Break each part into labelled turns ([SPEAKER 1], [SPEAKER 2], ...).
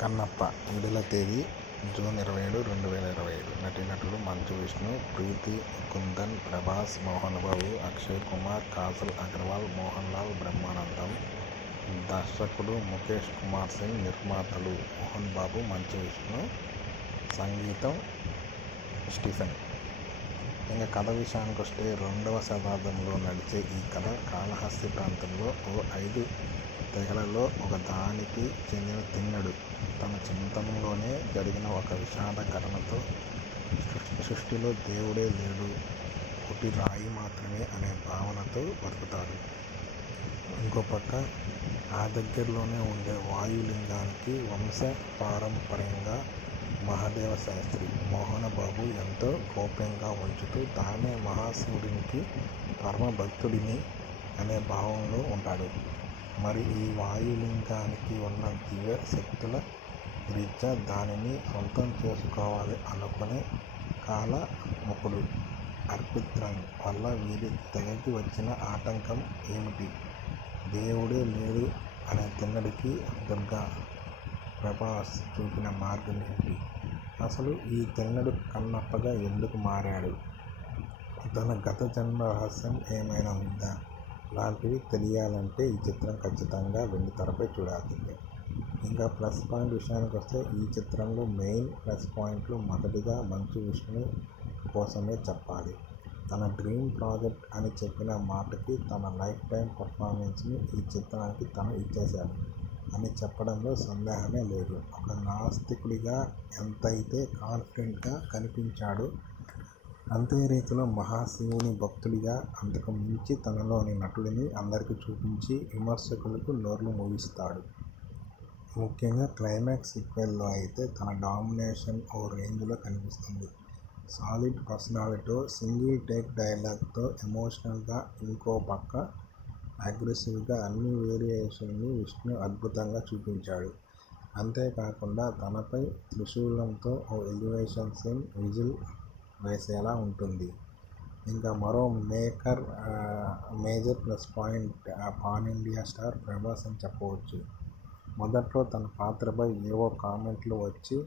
[SPEAKER 1] కన్నప్ప విడుదల తేదీ జూన్ ఇరవై ఏడు రెండు వేల ఇరవై ఐదు. నటీనటులు మంచు విష్ణు ప్రీతి కుందన్ ప్రభాస్ మోహన్ బాబు అక్షయ్ కుమార్ కాజల్ అగర్వాల్ మోహన్ లాల్ బ్రహ్మానందం. దర్శకుడు ముఖేష్ కుమార్ సింగ్ నిర్మాతలు మోహన్ బాబు మంచు విష్ణు సంగీతం స్టీఫెన్. ఇంకా కథ విషయానికి వస్తే రెండవ శతాబ్దంలో నడిచే ఈ కథ కాళహస్తి ప్రాంతంలో ఓ ఐదు తెగలలో ఒక దానికి చెందిన తిన్నడు. తన చింతనలోనే జరిగిన ఒక విషాదకరణతో సృష్టిలో దేవుడే లేడు. ఒకటి రాయి మాత్రమే అనే భావనతో బతుకుతాడు. ఇంకో పక్క ఆ దగ్గరలోనే ఉండే వాయులింగానికి వంశ పారంపర్యంగా మహాదేవ శాస్త్రి మోహనబాబు ఎంతో గోప్యంగా ఉంచుతూ తానే మహాశివుడికి పరమభక్తుడిని అనే భావంలో ఉంటాడు. మరి ఈ వాయులింగానికి ఉన్న దివ్య శక్తుల రీత్యా దానిని సొంతం చేసుకోవాలి అనుకునే కాల ముఖుడు అర్పిత్రం వల్ల వీరి తెగకి వచ్చిన ఆటంకం ఏమిటి? దేవుడే లేడు అనే తిన్నడికి దుర్గా ప్రభాస్ చూపిన మార్గం ఏంటి? అసలు ఈ తిన్నడు కన్నప్పగా ఎందుకు మారాడు? తన గత జన్మ రహస్యం ఏమైనా ఉందా? లాంటివి తెలియాలంటే ఈ చిత్రం ఖచ్చితంగా వెండితెరపై చూడాల్సిందే. ఇంకా ప్లస్ పాయింట్ విషయానికి వస్తే ఈ చిత్రంలో మెయిన్ ప్లస్ పాయింట్లు మొదటిగా మంచు విష్ణు కోసమే చెప్పాలి. తన డ్రీమ్ ప్రాజెక్ట్ అని చెప్పిన మాటకి తన లైఫ్ టైం పర్ఫార్మెన్స్ని ఈ చిత్రానికి తను ఇచ్చేశాడు. అని చెప్పడంలో సందేహమే లేదు. ఒక నాస్తికుడిగా ఎంతైతే కాన్ఫిడెంట్గా కనిపించాడో అంతే రీతిలో మహాశివుని భక్తుడిగా అంతకు మించి తనలోని నటుడిని అందరికీ చూపించి విమర్శకులకు నోర్లు ముగిస్తాడు ముఖ్యంగా క్లైమాక్స్ సీక్వెల్లో అయితే తన డామినేషన్ ఓ రేంజ్లో కనిపిస్తుంది. సాలిడ్ పర్సనాలిటీతో సింగిల్ టేక్ డైలాగ్తో ఎమోషనల్గా ఇంకో పక్క అగ్రెసివ్గా అన్ని వేరియేషన్ని విష్ణు అద్భుతంగా చూపించాడు. అంతేకాకుండా తనపై త్రిశూలంతో ఓ ఎలివేషన్ సీన్ విజిల్ వేసేలా ఉంటుంది. ఇంకా మరో maker major plus point pan India star Prabhas అని చెప్పవచ్చు. మొదట్లో తన పాత్రపై ఏవో కామెంట్లు వచ్చి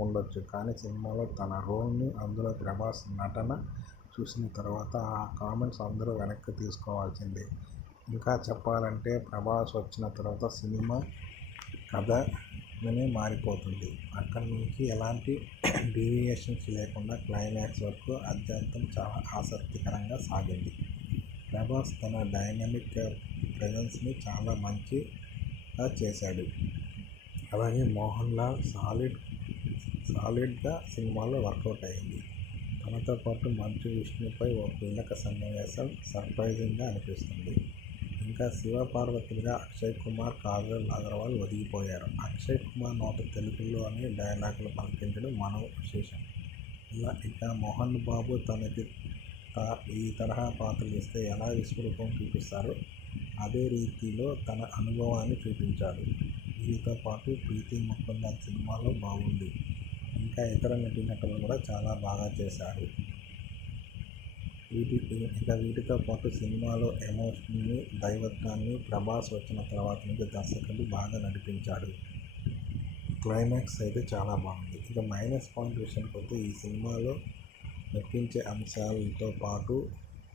[SPEAKER 1] ఉండొచ్చు కానీ సినిమాలో తన రోల్ని అందులో ప్రభాస్ నటన చూసిన తర్వాత ఆ కామెంట్స్ అందరూ వెనక్కి తీసుకోవాల్సిందే. ఇంకా చెప్పాలంటే ప్రభాస్ వచ్చిన తర్వాత సినిమా కథనే మారిపోతుంది. అక్కడి నుంచి ఎలాంటి డీవియేషన్స్ లేకుండా క్లైమాక్స్ వరకు అత్యంతం చాలా ఆసక్తికరంగా సాగింది. ప్రభాస్ తన డైనమిక్ ప్రజెన్స్ని చాలా మంచిగా చేశాడు. అలాగే మోహన్ లాల్ సాలిడ్ సాలిడ్గా సినిమాలో వర్కౌట్ అయింది. తనతో పాటు మంచు విష్ణుపై ఓ కీలక సన్నివేశం సర్ప్రైజింగ్గా అనిపిస్తుంది. ఇంకా శివపార్వతులుగా అక్షయ్ కుమార్ కాజల్ అగర్వాల్ ఒదిగిపోయారు. అక్షయ్ కుమార్ నోట తెలుగులోనే డైలాగులు పలికించడం మన విశేషం. ఇలా ఇక మోహన్ బాబు తనకి ఈ తరహా పాత్రలు ఇస్తే ఎలా విశ్వరూపం చూపిస్తారో? అదే రీతిలో తన అనుభవాన్ని చూపించాడు. వీరితో పాటు ప్రీతి ముకుందన్ సినిమాలో బాగుంది. ఇంకా ఇతర నటీనటులు కూడా చాలా బాగా చేశారు. వీటి ఇక వీటితో పాటు సినిమాలో ఎమోషన్ని దైవత్వాన్ని ప్రభాస్ వచ్చిన తర్వాత నుంచి దర్శకుడు బాగా నడిపించాడు. క్లైమాక్స్ అయితే చాలా బాగుంది. ఇక మైనస్ పాయింట్ విషయానికి వస్తే ఈ సినిమాలో నొప్పించే అంశాలతో పాటు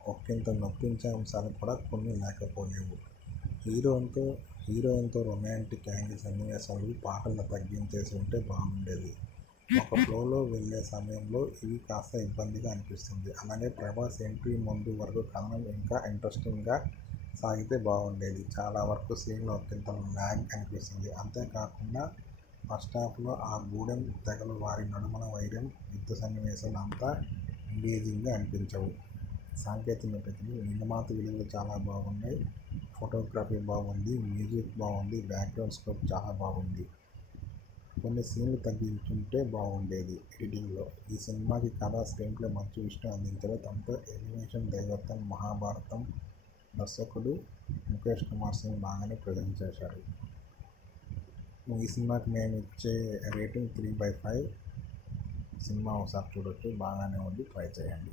[SPEAKER 1] ఒక్కింత నొప్పించే అంశాలు కూడా కొన్ని లేకపోలేవు. హీరోయిన్తో హీరోయిన్తో రొమాంటిక్ యాంగిల్ సన్నివేశాలు పాటలు తగ్గించేసి ఉంటే బాగుండేది. ఒక ఫ్లోలో వెళ్ళే సమయంలో ఇవి కాస్త ఇబ్బందిగా అనిపిస్తుంది. అలాగే ప్రభాస్ ఎంట్రీ ముందు వరకు కథనం ఇంకా ఇంట్రెస్టింగ్గా సాగితే బాగుండేది. చాలా వరకు సీన్లో ఒకంత ల్యాగ్ అనిపిస్తుంది. అంతేకాకుండా ఫస్ట్ హాఫ్లో ఆ గూడెం తెగలు వారి నడుమన వైరం యుద్ధ సన్నివేశాలు అంతా ఎంగేజింగ్గా అనిపించవు. సాంకేతిక నిపుణులు నిర్మాత విలువలు చాలా బాగున్నాయి. ఫోటోగ్రఫీ బాగుంది. మ్యూజిక్ బాగుంది. బ్యాక్గ్రౌండ్ స్కోప్ చాలా బాగుంది. కొన్ని సీన్లు తగ్గించుంటే బాగుండేది ఎడిటింగ్లో. ఈ సినిమాకి కథ స్క్రీన్లో మంచి విషయం అందించారు తమతో ఎలివేషన్ దైవత్వం మహాభారతం దర్శకుడు ముఖేష్ కుమార్ సింగ్ బాగానే ప్రజెంట్ చేశారు ఈ సినిమాకి మేము ఇచ్చే rating three by five. Cinema ఒకసారి చూడొచ్చు బాగానే ఉంది ట్రై చేయండి.